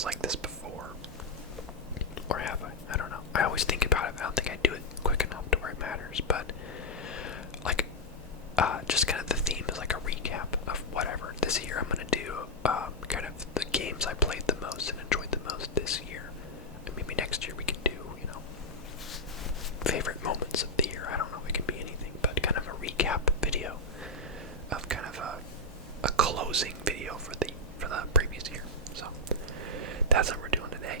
videos like this before. Or have I? I don't know. I always think about it. I don't think I do it quick enough to where it matters. But, like, just kind of the theme is like a recap of whatever. This year I'm going to do kind of the games I played the most and enjoyed the most this year. And maybe next year we can do, favorite moments of the year. I don't know. It can be anything. But kind of a recap video of kind of a closing video for the previous year. So that's what we're doing today.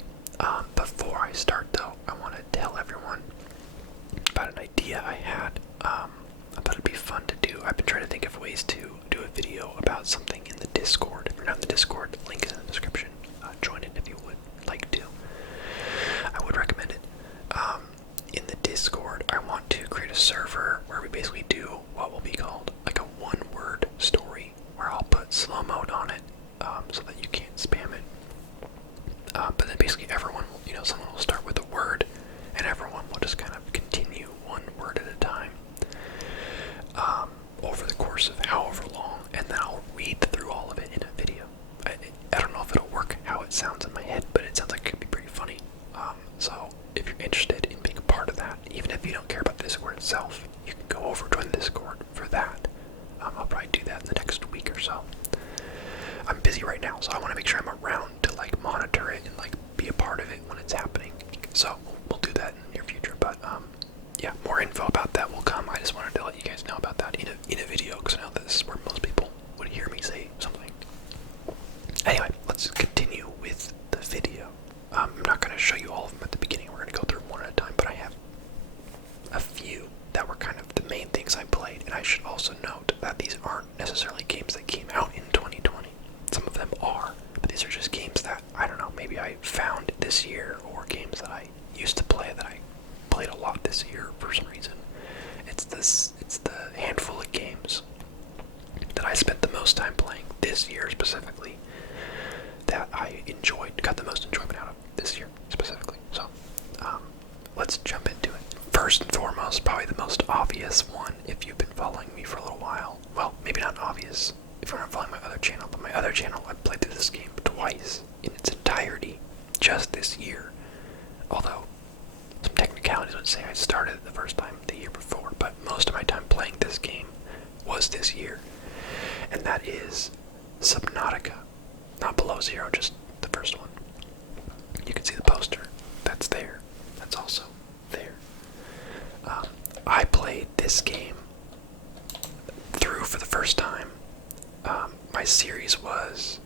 Before I start though, I want to tell everyone about an idea I had. I thought it'd be fun to do. I've been trying to think of ways to do a video about something in the Discord. If you're not in the Discord, the link is in the description. Join it if you would like to. I would recommend it. In the Discord, I want to create a server where we basically do what will be called like a one-word story, where I'll put slow mode on it, so that you can't spam it. But then basically everyone will, someone will start with a word, and everyone will just kind of continue one word at a time, over the course of however long, and then I'll read through all of it in a video. I don't know if it'll work how it sounds in my head, but it sounds like it could be pretty funny. So if you're interested in being a part of that, even if you don't care about the Discord itself, you can go over to join the Discord for that. I'll probably do that in the next week or so. I'm busy right now, so I want to make sure I'm around to like monitor it and like be a part of it when it's happening. So we'll do that in the near future. But yeah, more info about that will come. I just wanted to let you guys know about that in a video, because I know this is where most people would hear me say something. Anyway, let's continue with the video. I'm not going to show you all of them at the beginning. We're going to go through them one at a time, but I have a few that were kind of the main things I played. And I should also note that these aren't necessarily games that came out in 2020. Some of them are, but these are just games that, I don't know, maybe I found this year, or games that I used to play that I played a lot this year for some reason. It's the handful of games that I spent the most time playing this year specifically, that I got the most enjoyment out of this year specifically. So, let's jump into it. First and foremost, probably the most obvious one, if you've been following me for a little while. Well, maybe not obvious if you're not following my other channel, but my other channel, I played through this game twice in its entirety just this year. Although, some technicalities would say I started it the first time the year before, but most of my time playing this game was this year. And that is Subnautica. Not Below Zero, just the first one. You can see the poster. That's there. That's also there. I played this game through for the first time. My series was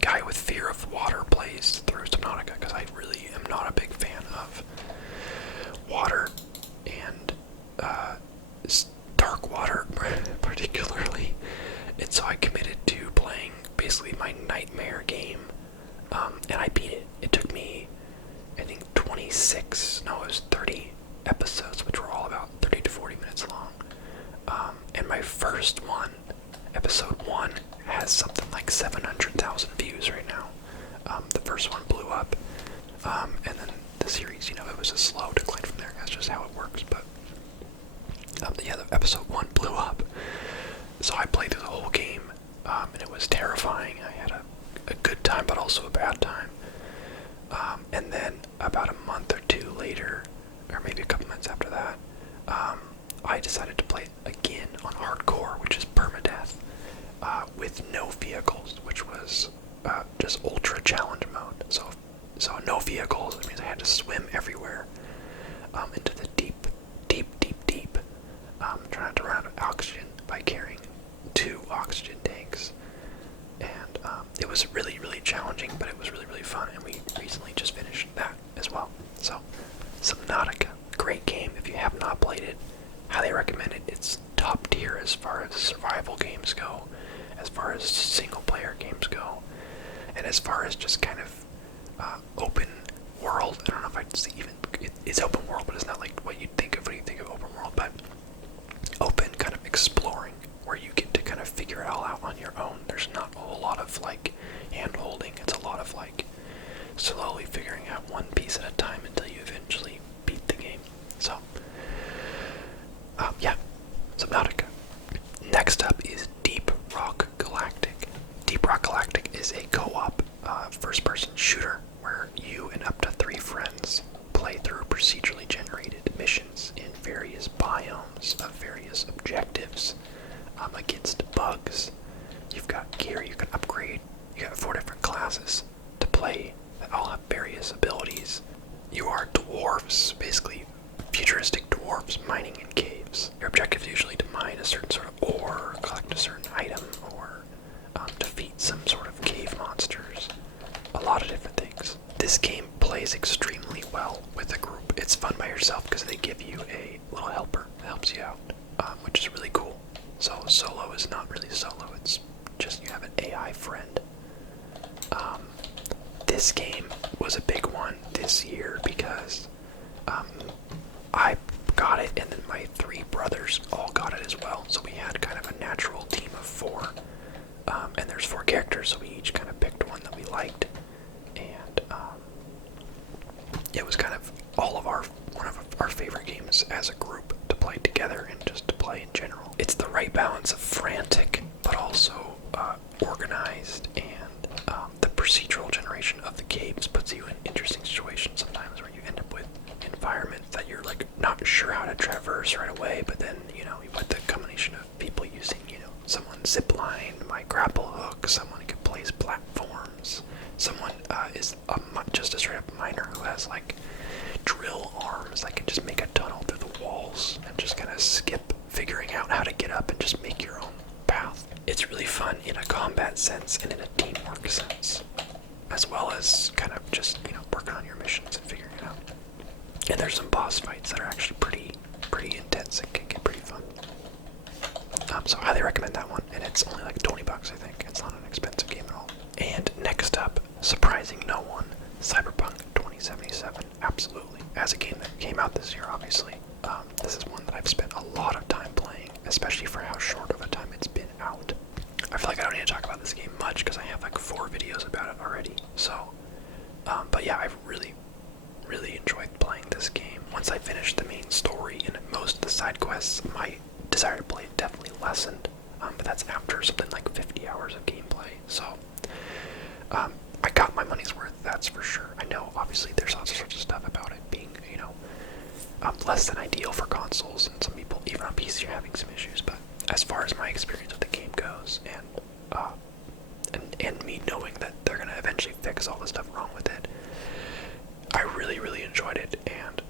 Guy with Fear of Water plays through Subnautica, because I really am not a big fan of water, and dark water particularly. And so I committed to playing basically my nightmare game, and I beat it. It took me, I think, 30 episodes, which were all about 30 to 40 minutes long. And my first one, episode 1, has something like 700,000 views right now. The first one blew up, and then the series, it was a slow decline from there. That's just how it works. But yeah, the episode 1 blew up, so I played through the whole game, and it was terrifying. I had a good time, but also a bad time. And then about a month or two later, or maybe a couple months after that, I decided to play it again on hardcore, which is permadeath, with no vehicles, which was just ultra challenge mode. So no vehicles, it means I had to swim everywhere, into the deep, trying not to run out of oxygen by carrying 2 oxygen tanks. And it was really, really challenging, but it was really, really fun, and we recently just finished that as well. So, Subnautica, great game. If you have not played it, highly recommend it. It's top tier as far as survival games go, as far as single player games go, and as far as just kind of open world. I don't know if I'd say even, it's open world, but it's not like what you'd think of when you think of open world, but open kind of exploring, where you get to kind of figure it all out on your own. There's not a whole lot of like hand holding. It's a lot of like slowly figuring out one piece at a time until you eventually beat the game. So yeah, Subnautica. Next up is Deep Rock Galactic. Deep Rock Galactic is a co-op first-person shooter play that all have various abilities. You are dwarves, basically futuristic dwarves mining in caves. Your objective is usually to mine a certain sort of ore, collect a certain item, or defeat some sort of cave monsters. A lot of different things. This game plays extremely well with a group. It's fun by yourself because they give you a little helper that helps you out, which is really cool. So solo is not really solo, it's just you have an AI friend. This game was a big one this year because I got it and then my 3 brothers all got it as well. So we had kind of a natural team of 4. And there's 4 characters, so we each kind of picked one that we liked. And it was kind of one of our favorite games as a group to play together and just to play in general. It's the right balance of frantic, but also organized, and the procedural generation of the caves puts you in interesting situations sometimes where you end up with environments that you're like not sure how to traverse right away, but then with the combination of people using someone zipline, my grapple hook, someone can place platforms, someone is just a straight up miner who has like drill arms that can just make a tunnel through the walls and just kind of skip figuring out how to get up and just make your own path. It's really fun in a combat sense and in a teamwork sense, as well as kind of just working on your missions and figuring it out. And there's some boss fights that are actually pretty intense and can get pretty fun. So I highly recommend that one, and it's only like $20, I think. It's not an expensive game at all. And next up, surprising no one, Cyberpunk 2077. Absolutely. As a game that came out this year, obviously, this is one that I've spent a lot of time playing, especially for how short of a time it's been out. I feel like I don't need to talk about this game much because I have like 4 videos about it already. So, but yeah, I've really enjoyed playing this game. Once I finished the main story and most of the side quests, my desire to play it definitely lessened, but that's after something like 50 hours of gameplay, so I got my money's worth, that's for sure. I know obviously there's all sorts of stuff about it being, less than ideal for consoles, and some people even on PC are having some issues, but as far as my experience with the game goes, and me knowing that they're going to eventually fix all the stuff wrong with it, I really enjoyed it, and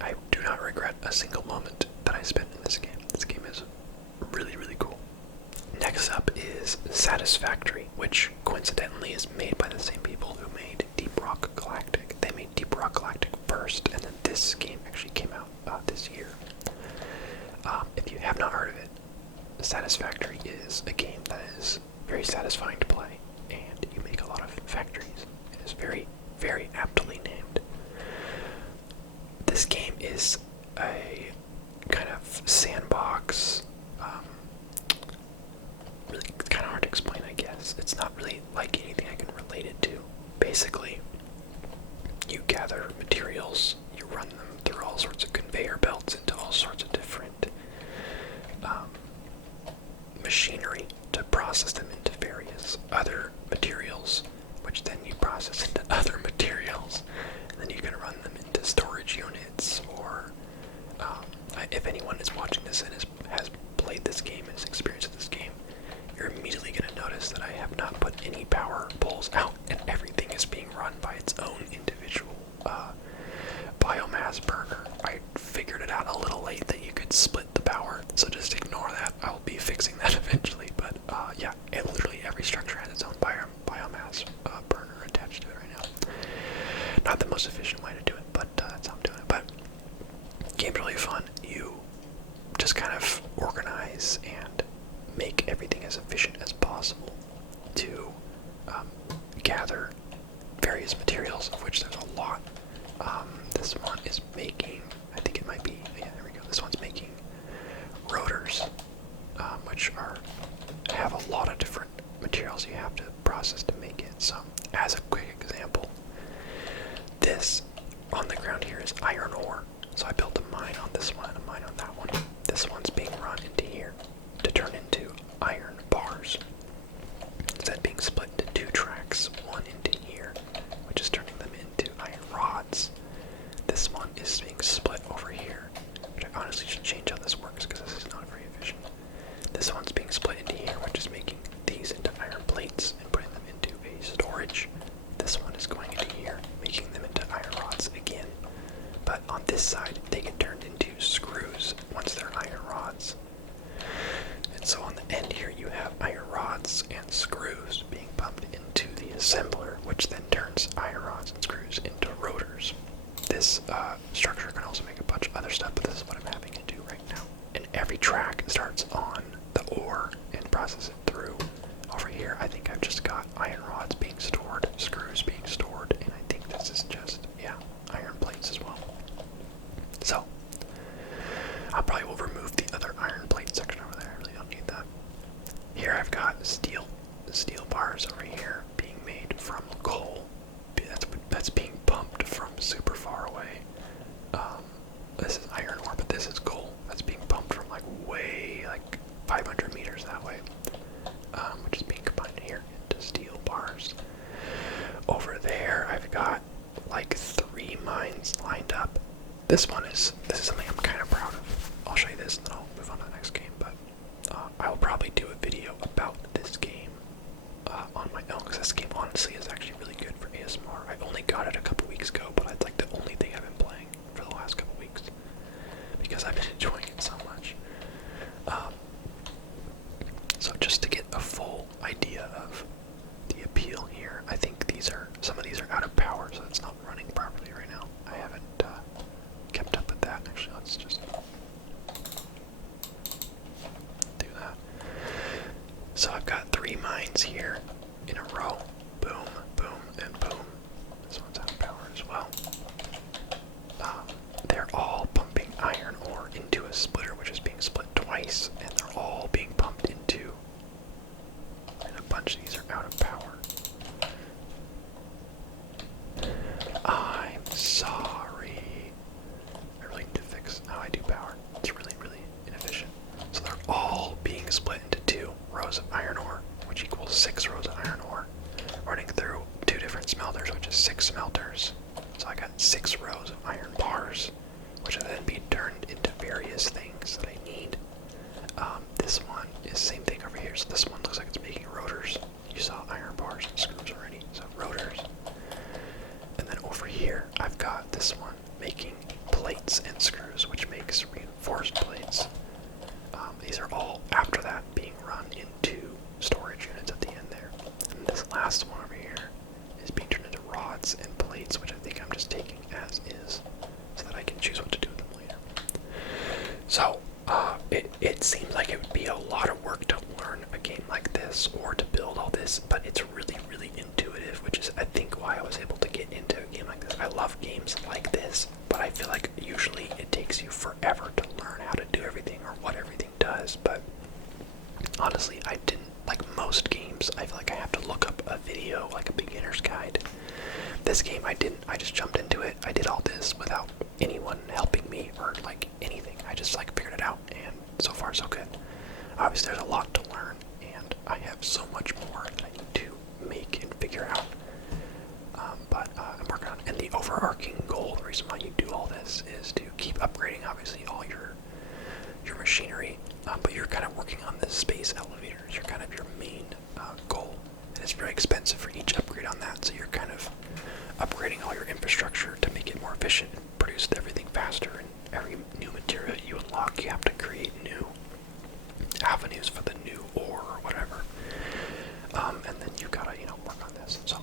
I do not regret a single moment that I spent in this game. This game is really cool. Next up is Satisfactory, which coincidentally is made by the same people who made Deep Rock Galactic. They made Deep Rock Galactic first, and then this game actually came out this year. If you have not heard of it, Satisfactory is a game that is very satisfying to play, and you make a lot of factories. It is very aptly named. This game is a kind of sandbox, really kind of hard to explain, I guess. It's not really like anything I can relate it to. Basically, you gather materials, you run them through all sorts of conveyor belts into all sorts of different machinery to process them into various other materials, which then you process into other materials, and then you can run them into storage units, or if anyone is watching this and has played this game and has experienced this game, you're immediately going to notice that I have not put any power poles out, and everything is being run by its own individual biomass burner. I figured it out a little late that you could split the power, so just ignore that. I'll be fixing that eventually, but yeah, and literally every structure has its own biomass burner attached to it right now. Not the most efficient way to do it, but that's how I'm doing it. But game's really fun. You just kind of organize and make everything as efficient as possible to gather various materials, of which there's a lot. This one is making, I think it might be, yeah, there we go. This one's making rotors, which have a lot of different materials you have to process to make it. So, as a quick example, this on the ground here is iron ore. So I built a mine on this one and a mine on that one. This one's being run into here to turn into iron bars. Instead being split into 2 tracks, one into here, which is turning them into iron rods. This one is being split over here, which I honestly should change how this works because this is not very efficient. This one's being split into here, which is making these into iron plates and putting them into a storage which then turns iron rods and screws into rotors. This structure can also make a bunch of other stuff, but this is what I'm having it do right now. And every track starts on the ore and process it through. Over here, I think I've just got iron rods being stored, screws being stored, and I think this is just, yeah, iron plates as well. So, I probably will remove the other iron plate section over there. I really don't need that. Here I've got steel bars over here being made from coal. That's being pumped from super far away. This is iron ore, but this is coal. That's being pumped from like way, like 500 meters that way, which is being combined here into steel bars. Over there, I've got like 3 mines lined up. This is something I'm kind of proud of. I'll show you this, and then I'll move on to the next game. But I will probably do a video about this game on my own, because this game honestly is actually really good for ASMR. I only got it a couple weeks ago, but it's like the only thing I've been playing for the last couple weeks because I've been enjoying it so much. So just to get a full idea of the appeal here, I think some of these are out of power, so it's not running properly right now. I haven't kept up with that. Actually, let's just do that. So I've got 3 mines here in a row. Boom, boom, and boom. This one's out of power as well. They're all pumping iron ore into a splitter, which is being split twice, and they're all being pumped into. And a bunch of these are out of power. I'm sorry. I really need to fix how I do power. It's really, really inefficient. So they're all being split into 2 rows of iron ore, which equals 6 rows of iron ore, running through 2 different smelters, which is 6 smelters. So I got 6 rows of iron bars, which will then be turned into various things that I need. This one is the same thing over here. So this one looks like it's making rotors. You saw iron bars and screws already, so rotors. And then over here, I've got this one making plates and screws, which makes reinforced plates. These are all, after that, being run into storage units at the end there. And this last one over here is being turned into rods and plates, which I think I'm just taking as is, so that I can choose what to do with them later. So, it seems like it would be a lot of work to learn a game like this, or to build all this, but it's really, really intuitive, which is, I think, why I was able to get into a game like this. I love games like this, but I feel like usually it takes you forever to learn how to do everything or what everything does. But honestly, I didn't, like most games, I feel like I have to look up a video, like a beginner's guide. This game, I didn't. I just jumped into it. I did all this without anyone helping me or like anything. I just like figured it out, and so far so good. Obviously, there's a lot to learn, and I have so much more that I need to make and figure out. But I'm working on it. And the overarching goal, the reason why you do all this, is to keep upgrading, obviously, all your machinery. But you're kind of working on the space elevators. You're kind of your main goal. And it's very expensive for each upgrade on that, so you're kind of upgrading all your infrastructure to make it more efficient and produce everything faster. And every new material you unlock, you have to create new avenues for the new ore or whatever. And then you've got to, work on this. So,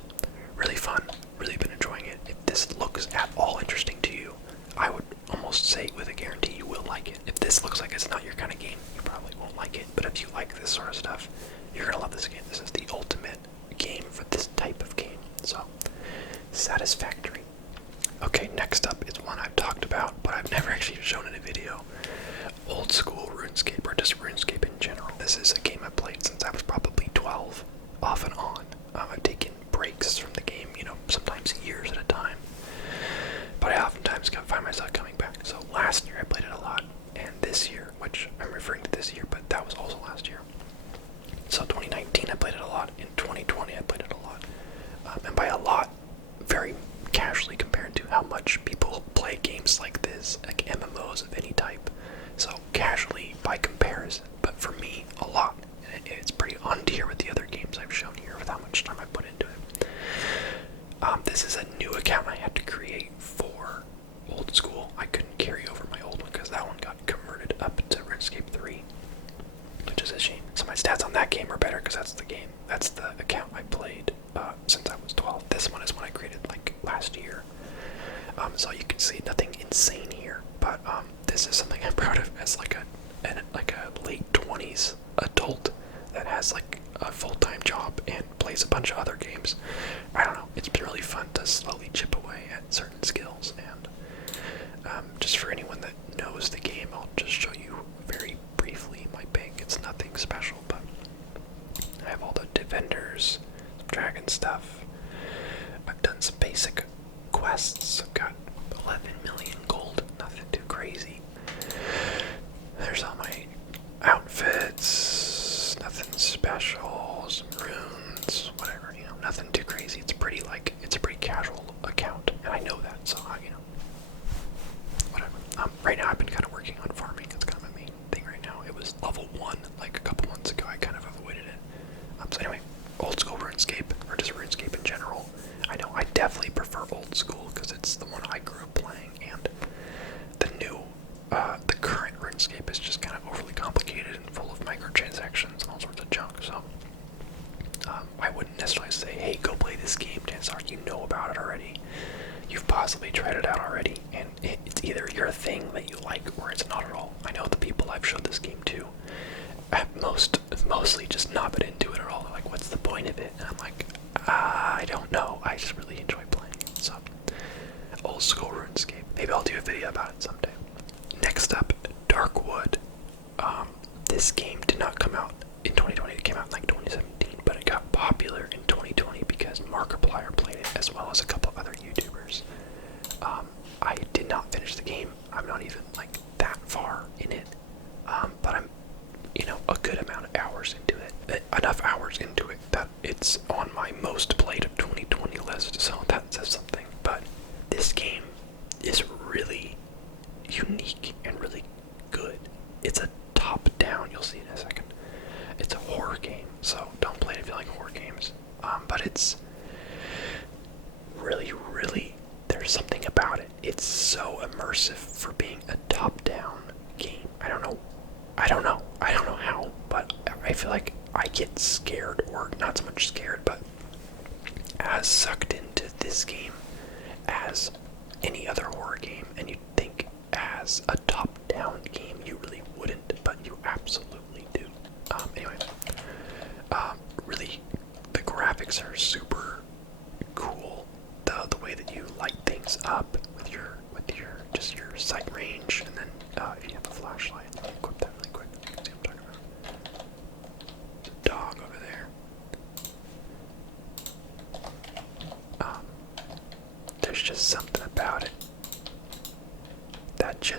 really fun. Really been enjoying it. If this looks at all interesting to you, I would almost say with a guarantee you will like it. If this looks like it's not your kind of game, you probably won't like it. But if you like this sort of stuff, you're going to love this game. This is the ultimate game for this type of game. So, satisfactory. Okay, next up is one I've talked about, but I've never actually shown in a video. Old school RuneScape, or just RuneScape in general. This is a game I've played since I was probably 12, off and on. I've taken breaks from the game, sometimes years at a time. But I oftentimes find myself coming back. So last year I played it a lot, and this year, which I'm referring to this year, but that was also last year. So 2019 I played it a lot. In 2020 I played it a lot. And by a lot, very casually compared to how much people play games like this, like MMOs of any type. So casually by comparison, but for me, a lot. And it's pretty on tier with the other games I've shown here with how much time I put into it. This is a new account I had to create for old school. I couldn't carry over my old one because that one got converted up to Runescape 3, which is a shame. So my stats on that game are better because that's the account I played since I was 12. so you can see nothing insane here, but this is something I'm proud of as like a late 20s adult that has like a full-time job and plays a bunch of other games. I don't know, it's been really fun to slowly chip away at certain skills, and just for anyone that knows the game, I'll just show you very briefly my ping. It's nothing special, but I have all the defenders, dragon stuff. I've done some basic quests. I've got 11 million gold, nothing too crazy. There's all my outfits, nothing special, some runes, whatever, you know, nothing too crazy. It's pretty it's a pretty casual account, and I know that, so you know, whatever. Right now I've been kind of working on farming. That's kind of my main thing right now. It was level 1 like a couple months ago. I kind of avoided it. So anyway, old school RuneScape, or just RuneScape in general. I know I definitely prefer old school because it's the one I grew up playing, and the current RuneScape is just kind of overly complicated and full of microtransactions and all sorts of junk. So I wouldn't necessarily say, hey, go play this game. Chances are you know about it already. You've possibly tried it out already, and it's either your thing that you like or it's not at all. I know the people I've showed this game to have mostly just not been into it at all. They're like, what's the point of it? And I'm like, I don't know. I just really enjoy playing it. So, old school RuneScape. Maybe I'll do a video about it someday. Next up, Darkwood. This game did not come out in 2020. It came out in like 2017, but it got popular in 2020 because Markiplier played it, as well as a couple other YouTubers. I did not finish the game. I'm not even like that far in it, but I'm, you know, a good amount of hours into it. Enough hours into it that it's on my most played of 2020 list, so that says something. But this game is really unique and really good. It's a top-down, you'll see in a second. It's a horror game, so don't play it if you like horror games. But it's really, there's something about it. It's so immersive for being a top-down game. I don't know how, but I feel like I get scared, or not so much scared, but as sucked into this game as any other horror game, and you'd think as a top-down game you really wouldn't, but you absolutely do. Anyway, really, the graphics are super cool. The way that you light things up with your sight range, and then if you have a flashlight, let me equip that really quick. See what I'm talking about. There's a dog over there. There's just something about it that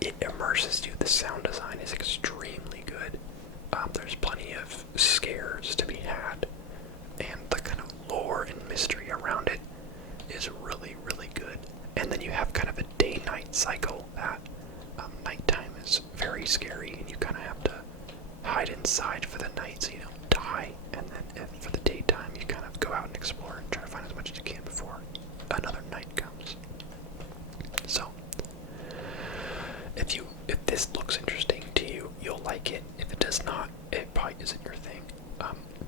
it immerses you. The sound design is extremely good. There's plenty of scares to be had, and the kind of lore and mystery around it is really, really good. And then you have kind of a day-night cycle that nighttime is very scary, and you kind of have to hide inside for the night so you don't die. And then for the daytime, you kind of go out and explore and try to find as much as you can before another night comes. So, if this looks interesting to you, you'll like it. If it does not, it probably isn't your thing.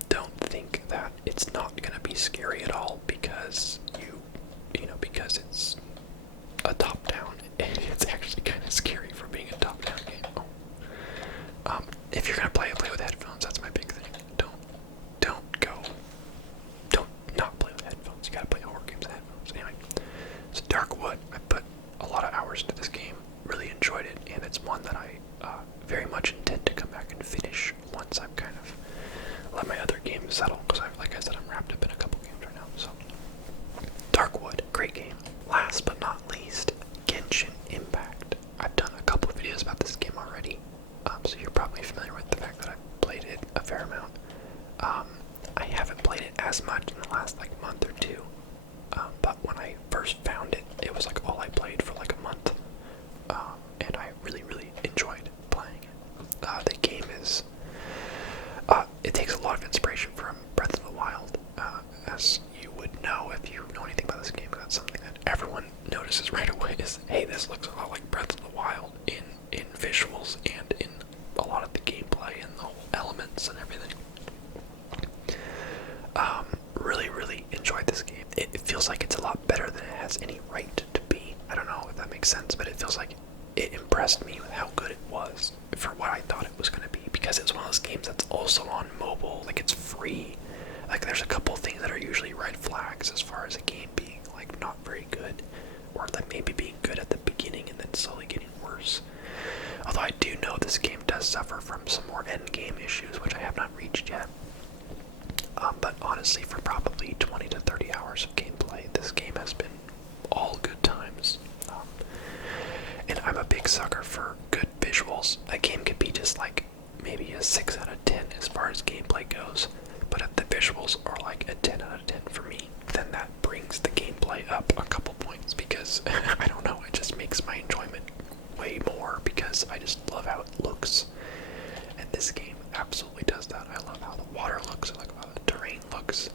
Don't think that it's not going to be scary at all because because it's a top-down. It's actually kind of scary for being a top-down game. If you're gonna play with headphones. That's my big thing. Don't not play with headphones. You gotta play horror games with headphones. Anyway, so Darkwood. I put a lot of hours into this game. Really enjoyed it, and it's one that I very much intend to come back and finish once I've kind of let my other games settle. Because like I said, I'm wrapped up in a couple games right now. So Darkwood, great game. Last but not least, Genshin Impact. I've done a couple of videos about this game already, so you're probably familiar with the fact that I've played it a fair amount. I haven't played it as much in the last month or two, but when I first found it, it was all I played for a month, and I really, really enjoyed playing it. The game is, it takes a lot of inspiration from Breath of the Wild, as you would know if you know anything about this game. That's something that everyone notices right away is, hey, this looks a lot like Breath of the Wild in visuals and in a lot of the gameplay and the whole elements and everything. Really, really enjoyed this game. It feels like it's a lot better than it has any right to be. I don't make sense, but it feels like it impressed me with how good it was for what I thought it was going to be, because it's one of those games that's also on mobile, like it's free. Like there's a couple things that are usually red flags as far as a game being like not very good, or like maybe being good at the beginning and then slowly getting worse. Although I do know this game does suffer from some more end game issues, which I have not reached yet. But honestly, for probably 20 to 30 hours of gameplay, this game has been all good times. And I'm a big sucker for good visuals. A game could be just like maybe a 6 out of 10 as far as gameplay goes, but if the visuals are like a 10 out of 10 for me, then that brings the gameplay up a couple points, because I don't know, it just makes my enjoyment way more, because I just love how it looks. And this game absolutely does that. I love how the water looks, I love how the terrain looks.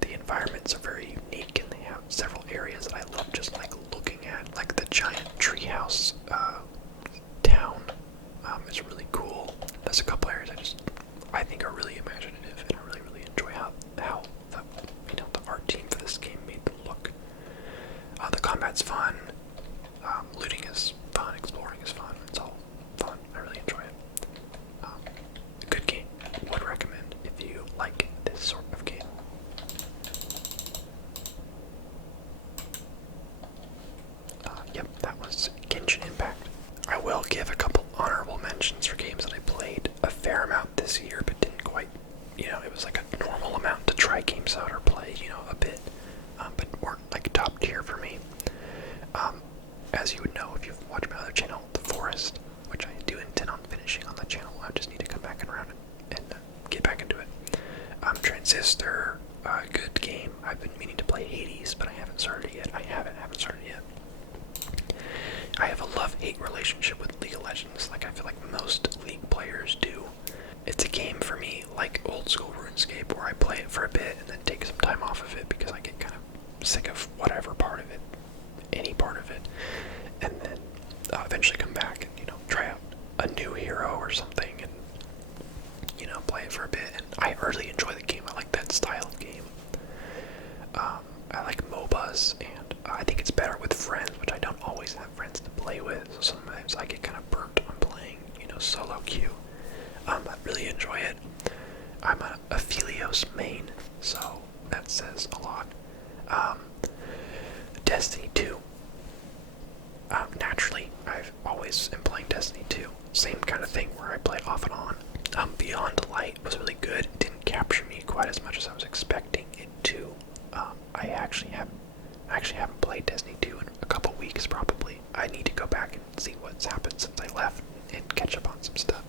The environments are very unique, and they have several areas that I love just like looking at, like the giant treehouse town is really cool. There's a couple areas I think are really imaginative, and I really enjoy how the art team for this game made them look. The combat's fun, looting is fun, exploring is fun. It's all fun. I really enjoy it. A good game. Would recommend if you like this sort of game. Yep, that was Genshin Impact. I will give a couple honorable mentions for games that I played a fair amount this year, but didn't quite, it was like a normal amount to try games out or play, a bit, but weren't like top tier for me. As you would know if you've watched my other channel, The Forest, which I do intend on finishing on the channel. I just need to come back around and get back into it. Transistor, good game. I've been meaning to play Hades, but I haven't started it yet. I haven't started it yet. I have a love-hate relationship with League of Legends, like I feel like most League players do. It's a game for me like old school RuneScape, where I play it for a bit and then take some time off of it because I get kind of sick of whatever part of it, any part of it, and then eventually come back and try out a new hero or something and play it for a bit. And I really enjoy the game. I like that style of game. I like MOBAs, and I think it's better with friends, which I don't always have friends to play with, so sometimes I get kind of burnt on playing, solo queue. I really enjoy it. I'm a Aphelios main, so that says a lot. Destiny 2. Naturally, I've always been playing Destiny 2. Same kind of thing where I play off and on. Beyond Light was really good. It didn't capture me quite as much as I was expecting it to. I actually haven't played Destiny 2 in a couple weeks, probably. I need to go back and see what's happened since I left and catch up on some stuff.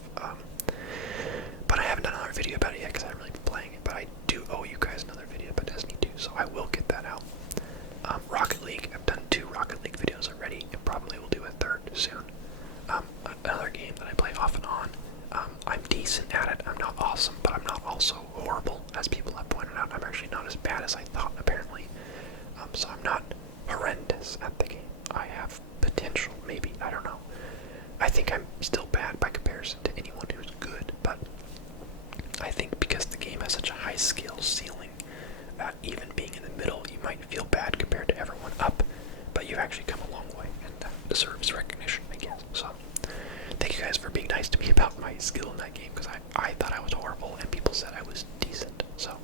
But I haven't done another video about it yet because I haven't really been playing it. But I do owe you guys another video about Destiny 2, so I will get that out. Rocket League, I've done 2 Rocket League videos already, and probably will do a 3rd soon. Another game that I play off and on. I'm decent at it. I'm not awesome, but I'm not also horrible, as people have pointed out. I'm actually not as bad as I thought, apparently. So I'm not horrendous at the game. I have potential, maybe. I don't know. I think I'm still bad by comparison to anyone who's good, but I think because the game has such a high skill ceiling, even being in the middle, you might feel bad compared to everyone up, but you've actually come a long way, and that deserves recognition, I guess. So thank you guys for being nice to me about my skill in that game, because I thought I was horrible, and people said I was decent, so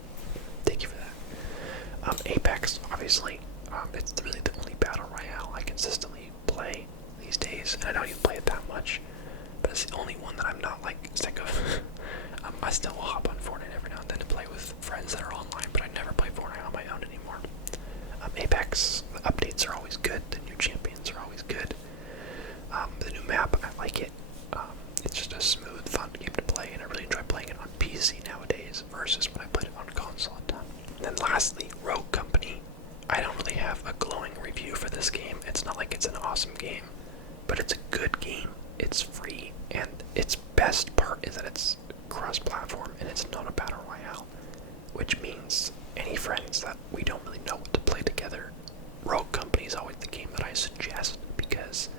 thank you for that. Apex, obviously, it's really the only battle royale I consistently play these days, and I don't even play it that much, but it's the only one that I'm not, like, sick of. I still will hop on Fortnite every now and then to play with friends that are online, but I never play Fortnite on my own anymore. Apex, the updates are always good, the new champions are always good. The new map, I like it. It's just a smooth, fun game to play, and I really enjoy playing it on PC nowadays versus when I played it on console a ton. And then lastly, Rogue Company. I don't really have a glowing review for this game. It's not like it's an awesome game, but it's a good game. It's free, and its best part is that it's cross-platform and it's not a battle royale, which means any friends that we don't really know what to play together, Rogue Company is always the game that I suggest, because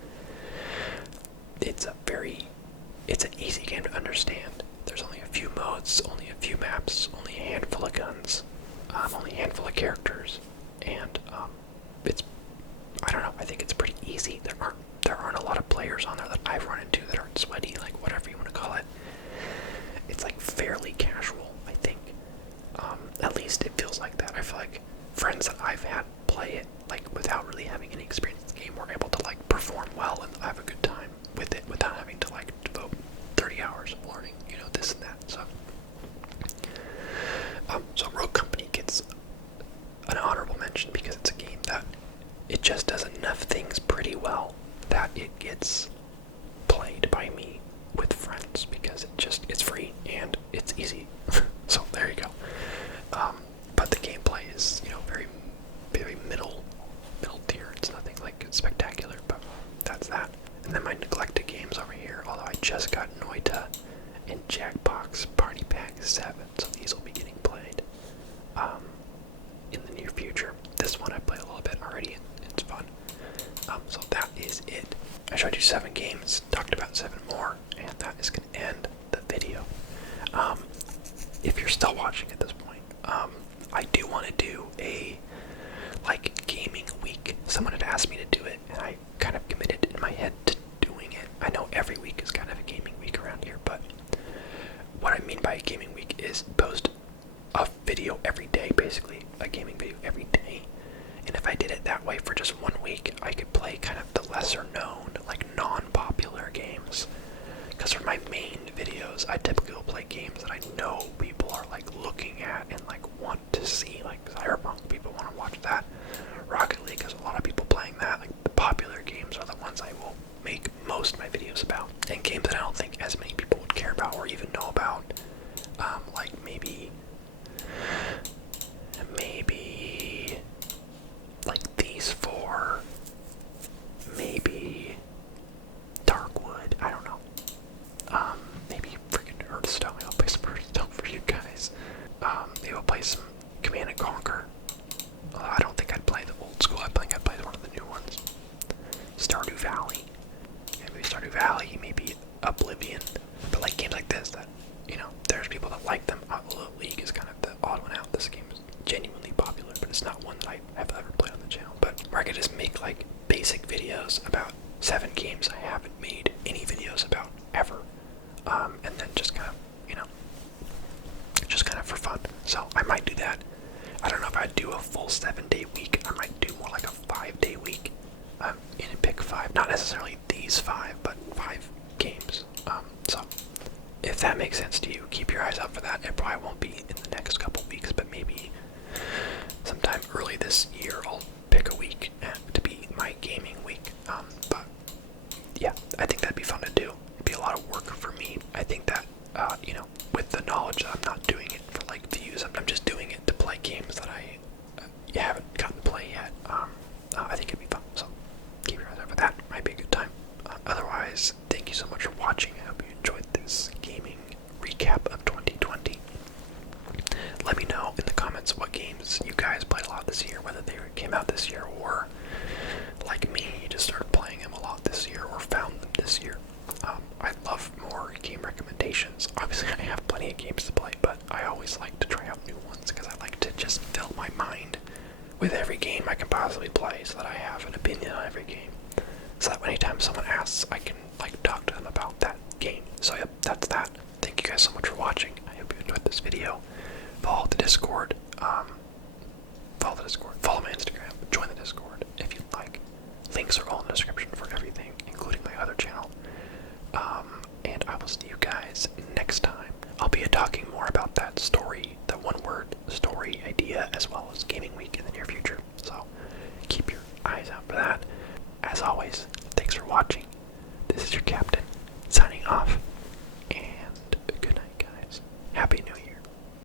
it's an easy game to understand. There's only a few modes, only a few maps, only a handful of guns, only a handful of characters, and I don't know, I think it's pretty easy easy. There aren't a lot of players on there that I've run into that aren't sweaty, like whatever you want to call it. It's like fairly casual, I think. At least it feels like that. I feel like friends that I've had play it like without really having any experience in the game were able to like perform well and have a good time with it without having to like devote 30 hours of learning, this and that. So Rogue Company gets an honorable mention because it's a game that it just does enough things pretty well that it gets played by me with friends because it's free and it's easy. So there you go. But the gameplay is, very, very middle tier. It's nothing like spectacular, but that's that. And then my neglected games over here, although I just got Noita and Jackbox Party Pack 7, so these will be getting played in the near future. This one I played a little bit already, and it's fun. So that is it. I showed you 7 games, talked about 7 more, and that is going to end the video. If you're still watching at this point, I do want to do a gaming week. Someone had asked me to do it, and I kind of committed in my head to doing it. I know every week is kind of a gaming week around here, but what I mean by a gaming week is post a video every day, basically a gaming video every day. And if I did it that way for just 1 week, I could play kind of the lesser known, non-popular games. Because for my main videos, I typically will play games that I know people are looking at and want to see, like Cyberpunk. People want to watch that. Rocket League has a lot of people playing that. The popular games are the ones I will make most of my videos about. And games that I don't think as many people would care about or even know about. Maybe these 4, maybe Darkwood, I don't know. Maybe freaking Hearthstone. I'll play some Hearthstone for you guys. Maybe I'll play some Command and Conquer. I don't think I'd play the old school. I think I'd play one of the new ones. Stardew Valley. Yeah, maybe Stardew Valley, maybe Oblivion. But games like this that, there's people that like them. League is kind of the odd one out. This game is genuinely popular, but it's not one that I have ever played on the channel. But where I could just make basic videos about 7 games I haven't made any videos about ever. And then just kind of, just kind of for fun. So I might do that. I don't know if I'd do a full 7-day week. I might do more like a 5-day week. And pick 5, not necessarily these 5, but 5 games. So if that makes sense to you, keep your eyes out for that. It probably won't be in the next couple weeks, but maybe sometime early this year I'll pick a week to be my gaming week. But yeah, I think that'd be fun to do. It'd be a lot of work for me. I think that, with the knowledge that I'm not doing it for views, I'm just doing it to play games that I haven't gotten to play yet. I think it'd be fun. So keep your eyes out for that. Might be a good time. Otherwise, thank you so much for watching. I hope you enjoyed this gaming recap of 2020. Let me know in the comments what games you guys played a lot this year, whether they came out this year or, like me, you just started playing them a lot this year or found them this year. I'd love more game recommendations. Obviously, I have plenty of games to play, but I always like to try out new ones because I like to just fill my mind with every game I can possibly play so that I have an opinion on every game. So that anytime someone asks, I can talk to them about that game. So yep, that's that. Thank you guys so much for watching. I hope you enjoyed this video. Follow the Discord. Follow my Instagram. Join the Discord if you'd like. Links are all in the description for everything, including my other channel. And I will see you guys next time. I'll be talking more about that story, the one-word story idea, as well as Gaming Week in the near future. So keep your eyes out for that. As always, thanks for watching.